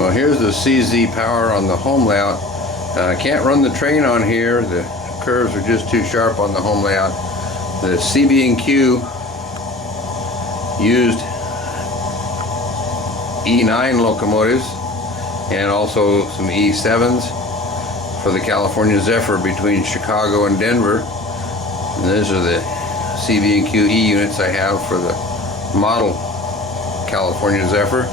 Well, here's the CZ power on the home layout. I can't run the train on here. The curves are just too sharp on the home layout. The CB&Q used E9 locomotives and also some E7s for the California Zephyr between Chicago and Denver. And these are the CB&Q E units I have for the model California Zephyr.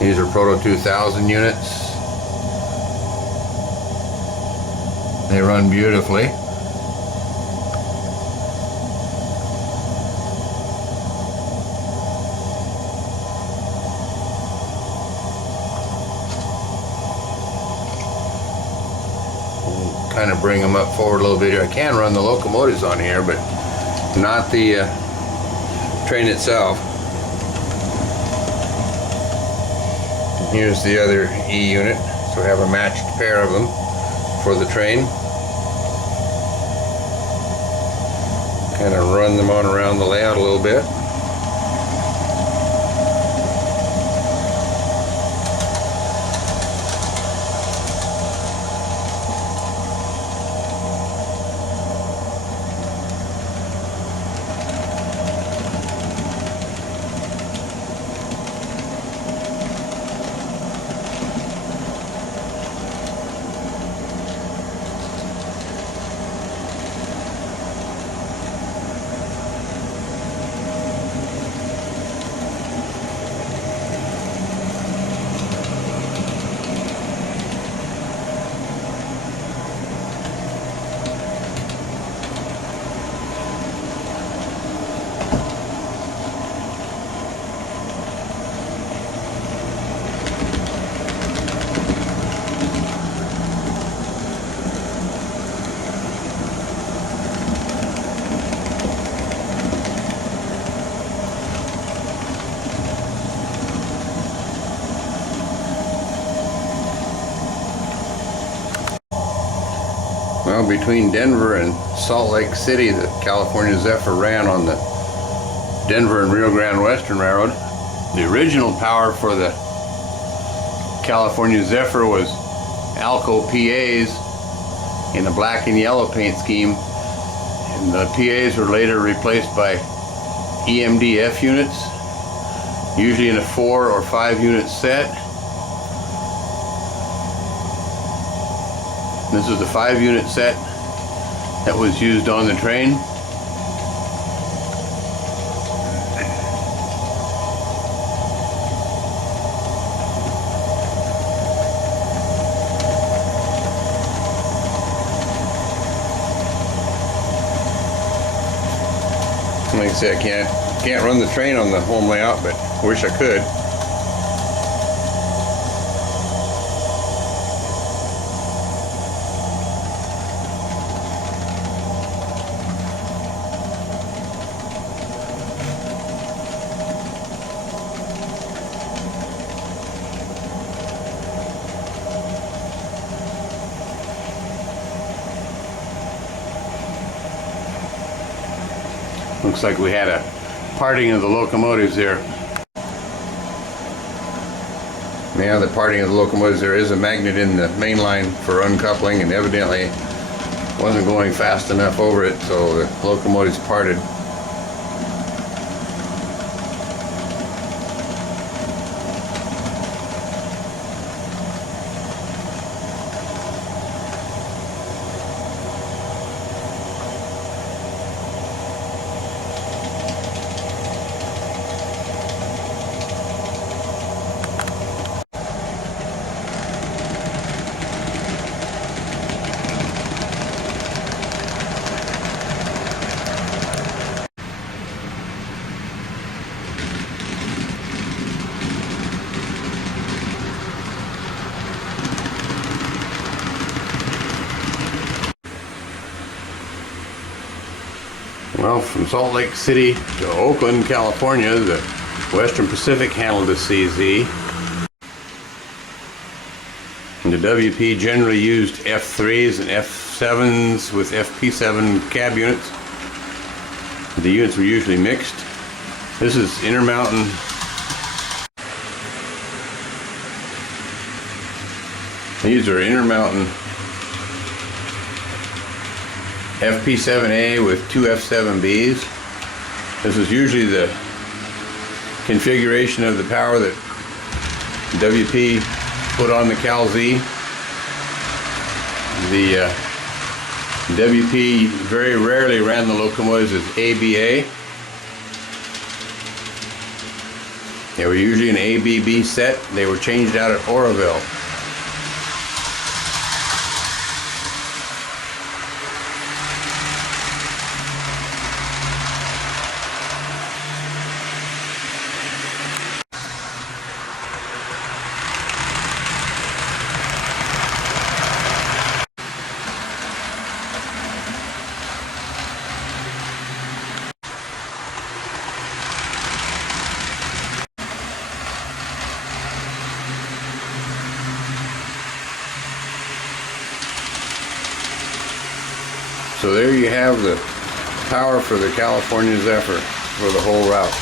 These are Proto 2000 units. They run beautifully. Kind of bring them up forward a little bit here. I can run the locomotives on here, but not the train itself. And here's the other E unit, so we have a matched pair of them for the train. Kind of run them on around the layout a little bit. Well, between Denver and Salt Lake City, the California Zephyr ran on the Denver and Rio Grande Western Railroad. The original power for the California Zephyr was Alco PAs in a black and yellow paint scheme, and the PAs were later replaced by EMDF units, usually in a 4 or 5 unit set. This is the 5 unit set that was used on the train. Like I say, I can't run the train on the home layout, but I wish I could. Looks like we had a parting of the locomotives there. Yeah, the parting of the locomotives, there is a magnet in the main line for uncoupling, and evidently wasn't going fast enough over it, so the locomotives parted. Well, from Salt Lake City to Oakland, California, the Western Pacific handled the CZ. And the WP generally used F3s and F7s with FP7 cab units. The units were usually mixed. This is Intermountain These are Intermountain FP7A with two F7Bs. This is usually the configuration of the power that WP put on the Cal-Z. The WP very rarely ran the locomotives as ABA. They were usually an ABB set. They were changed out at Oroville. So there you have the power for the California Zephyr for the whole route.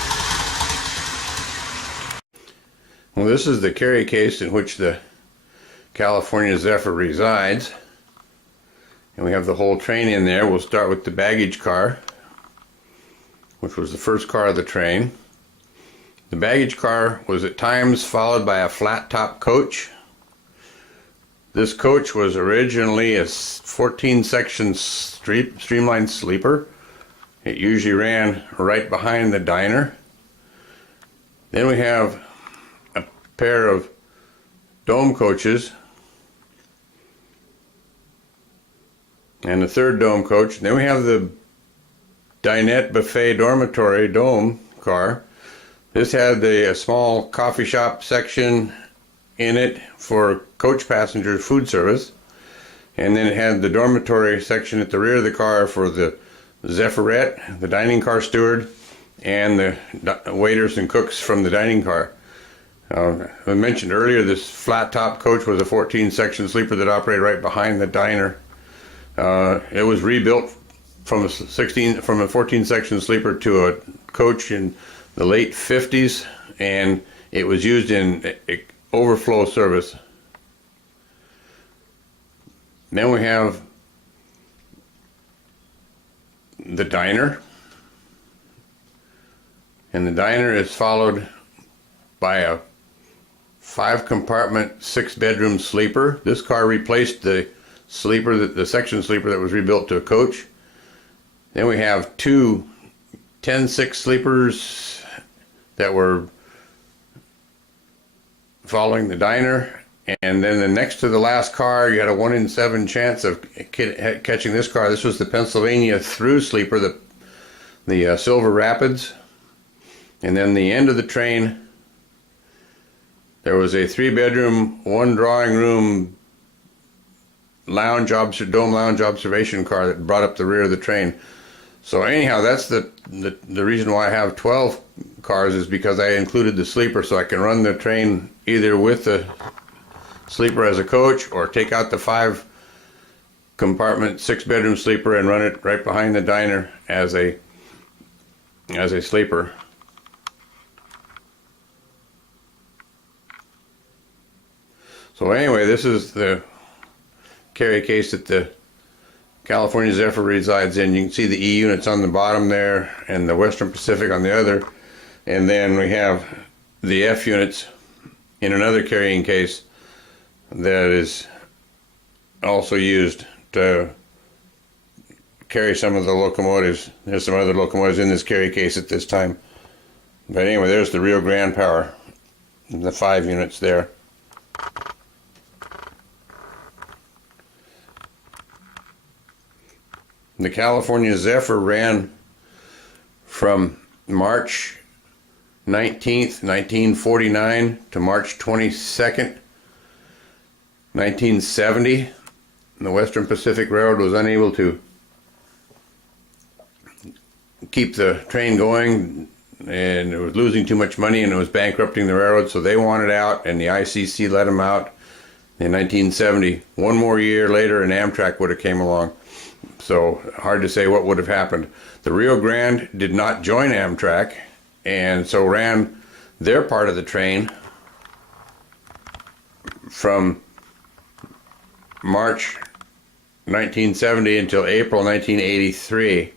Well, this is the carry case in which the California Zephyr resides. And we have the whole train in there. We'll start with the baggage car, which was the first car of the train. The baggage car was at times followed by a flat top coach. This coach was originally a 14-section streamlined sleeper. It usually ran right behind the diner. Then we have a pair of dome coaches and a third dome coach. Then we have the dinette buffet dormitory dome car. This had a small coffee shop section in it for coach passengers food service, and then it had the dormitory section at the rear of the car for the Zephyrette, the dining car steward, and the waiters and cooks from the dining car. I mentioned earlier this flat top coach was a 14-section sleeper that operated right behind the diner. It was rebuilt from a 14-section sleeper to a coach in the late 50s, and it was used in overflow service. Then we have the diner, and the diner is followed by a 5-compartment 6-bedroom sleeper. This car replaced the sleeper, the section sleeper that was rebuilt to a coach. Then we have two 10-6 sleepers that were following the diner, and then the next to the last car you had a 1 in 7 chance of catching this car. This was the Pennsylvania through sleeper, the Silver Rapids. And then the end of the train, there was a 3-bedroom, 1 drawing room dome lounge observation car that brought up the rear of the train. So anyhow, that's the reason why I have 12 cars, is because I included the sleeper, so I can run the train either with the sleeper as a coach or take out the 5-compartment 6-bedroom sleeper and run it right behind the diner as a sleeper. So anyway, this is the carry case that the California Zephyr resides in. You can see the E units on the bottom there and the Western Pacific on the other. And then we have the F units in another carrying case that is also used to carry some of the locomotives. There's some other locomotives in this carry case at this time. But anyway, there's the Rio Grande power, the 5 units there. The California Zephyr ran from March 19th, 1949 to March 22nd, 1970. The Western Pacific Railroad was unable to keep the train going, and it was losing too much money, and it was bankrupting the railroad, so they wanted out, and the ICC let them out in 1970. One more year later, and Amtrak would have came along. So hard to say what would have happened. The Rio Grande did not join Amtrak, and so ran their part of the train from March 1970 until April 1983,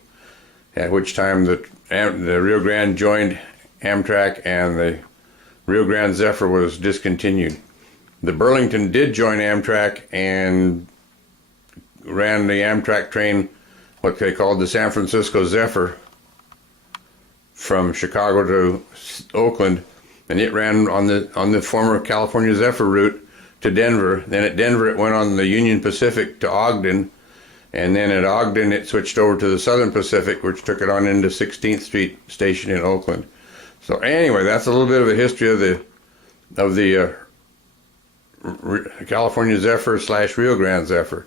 at which time the Rio Grande joined Amtrak and the Rio Grande Zephyr was discontinued. The Burlington did join Amtrak and ran the Amtrak train, what they called the San Francisco Zephyr, from Chicago to Oakland, and it ran on the former California Zephyr route to Denver. Then at Denver it went on the Union Pacific to Ogden, and then at Ogden it switched over to the Southern Pacific, which took it on into 16th Street Station in Oakland. So anyway, that's a little bit of a history of the California Zephyr / Rio Grande Zephyr.